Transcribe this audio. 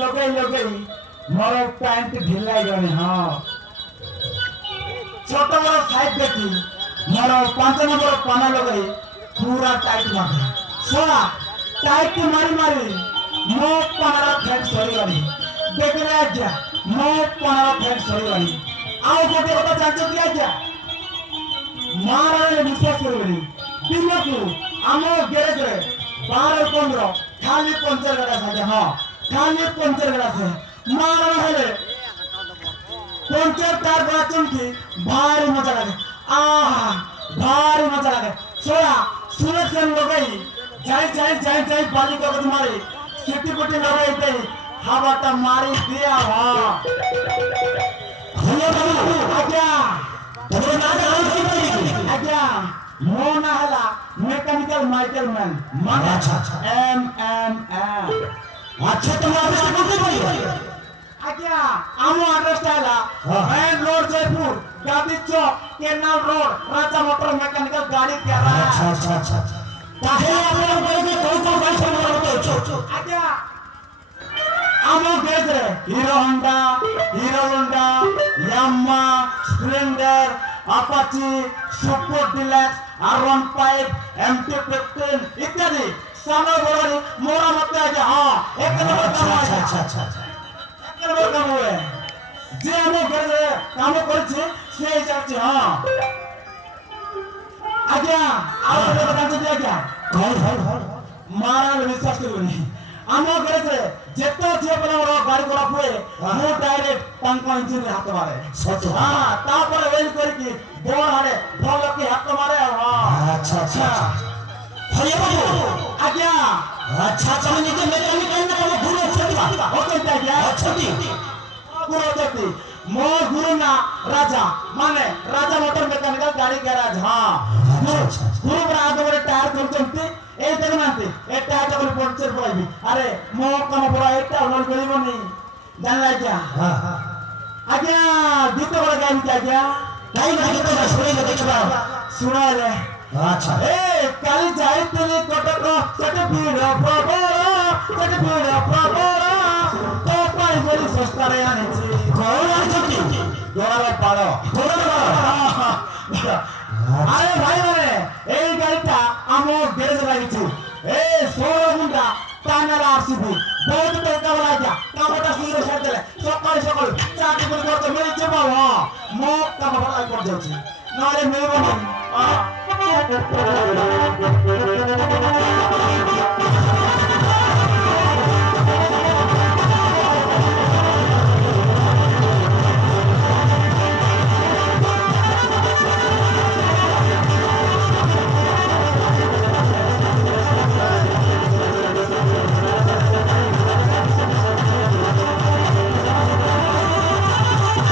ଲଗେଇ ମୋର ପ୍ୟାଣ୍ଟ ଢିଲା ହେଇଗଲାଣି। ହଁ ଛୋଟ ବଡ଼ ସାଇଜ ଦେଖି ମୋର 5 ନମ୍ବର ପାନ ଲଗେଇ ପୁରା ଟାଇଟ୍ ମାରେ। ଶଳା ଟାଇଟ୍ ମାରି ମୋ ପାନର ଫ୍ୟାଟ୍ ସରିଗଲାଣି। ଦେଖିଲେ ଆଜ୍ଞା ମୋ ପାନର ଫ୍ୟାଟ୍ ସରିଗଲାଣି। ଆଉ ଗୋଟେ କଥା ଜାଣିଛନ୍ତି ଆଜ୍ଞା, ମାରେ ବିଶ୍ୱାସ କରିବେନି, ଦିନକୁ ଆମ ଗ୍ୟାରେଜରେ 12-15 ଖାଲି ପଞ୍ଚର ଗାଡ଼ି ଆସେ ଆଜ୍ଞା। ହଁ ଖାଲି ପଞ୍ଚର ଗାଡ଼ି ଆସେ। ମାର ହେଲେ পঞ্চায়েত তার বাচনটি ভারী মজা লাগে। আহা ভারী মজা লাগে। ছোড়া সুরেশন লগাই যাই বালি কাগজ মারি সিটি পুটি লগাই দেই হাওয়াটা মারি দিয়া। হ্যাঁ আজ্ঞা আজ্ঞা ମୋ ନାଁ ହେଲା ମେକାନିକାଲ ମାଇକେଲ ମ୍ୟାନ ମାନେ MM। আচ্ছা তোমার অফিসে কোথায় পাই? আজ্ঞা ଆମ ଆଡ୍ରେସଟା ହେଲା main road Jaipur, Gandhi Chowk, canal road, Raja motor mechanical ଗାଡି ଗ୍ୟାରେଜ। আচ্ছা আচ্ছা আচ্ছা তাহলে আপনার বাড়িতে কোন কোন গাড়ি সরবরাহ করছো? আজ্ঞা ଆମ ଗ୍ୟାରେଜରେ Hero Honda, Hero Honda, Yamaha, Splendor, Apache, super deluxe, R15, MT-15 ଇତ୍ୟାଦି ସାନ ବଡ଼ ମରାମତି ଆଜ୍ଞା। ହଁ ଏକ ନମ୍ବର କାମ ଆଜ୍ଞା। আচ্ছা আচ্ছা আচ্ছা কাম ହୁଏ। যে ଆମ ଘରେ କାମ କରିଛି ସେ ଚାଲିଛି। ହଁ ଆଜ୍ଞା ଆଉ ଗୋଟେ କଥା ଜାଣିଛନ୍ତି ଆଜ୍ଞା, ମାରାନ ବିଶ୍ୱାସ କରିବେନି, ଆମ ଘରେ ଯେତେ ଝିଅ ପିଲାଙ୍କର ଗାଡ଼ି ଖରାପ ହୁଏ ମୁଁ ଡାଇରେକ୍ଟ ତାଙ୍କ ଇଞ୍ଜିନରେ ହାତ ମାରେ। ହଁ ତାପରେ ୱେଲ୍ କରିକି ବୋର୍ଡ ହାଡ଼େ ଭଲ କି ହାତ ମାରେ। ହଁ আচ্ছা আচ্ছা হয়ে বাবু ଆଜ୍ଞା আচ্ছা তুমি নিজে মেকানিক্যাল না তোমার গুরু অଛନ୍ତି? ଅଛନ୍ତି ଆଜ୍ଞା অଛନ୍ତି গুরু অଛନ୍ତି। ମୋ ଗୁରୁ ନା ରାଜା ମାନେ ରାଜା ମୋଟର ମେକାନିକାଲ ଗାଡି ଗ୍ୟାରେଜ। ହଁ ଗୁରୁ ପୁରା ଆଗ ଗୋଟେ ଟାୟାର କରୁଛନ୍ତି। ଏଇ ଦେଖୁନାହାନ୍ତି ଏ ଟାୟାରଟା ବୋଲି ପଞ୍ଚର ପଳାଇବି। ଆରେ ମୋ କାମ ପड़ा ଏଇଟା ଭଲ ମିଳିବନି ଜାଣିଲେ ଆଜ୍ଞା। ଆଜ୍ଞା ଗୀତ ଗୋଟେ ଗାଇବି ଆଜ୍ଞା। তাই না গীত শুনে দেখবা। ଶୁଣାଇଲେ আচ্ছা ଏ କାଲି ଯାଇଥିଲି କଟକ, ସେଠି ଭିଡ଼ ପ୍ରବଳ, ସେଠି ଭିଡ଼ ପ୍ରବଳ, ତୋ ପାଇଁ ବୋଲି ଶସ୍ତାରେ ଆଣିଛି কোন আছেন? ଗୋଡ଼ର ପାଳ। আরে ভাই মানে এই গাড়িটা আমার গ্যারেজে লাগিছি। এই 16 ঘন্টা টানারা আসিবি বহুত টাকা লাগা কামটা শুরু করে দেলে সকাল চাকরি করে করতে মিলছে বাবা মো কাম ভালো করে যাচ্ছে নালে মিলবো না।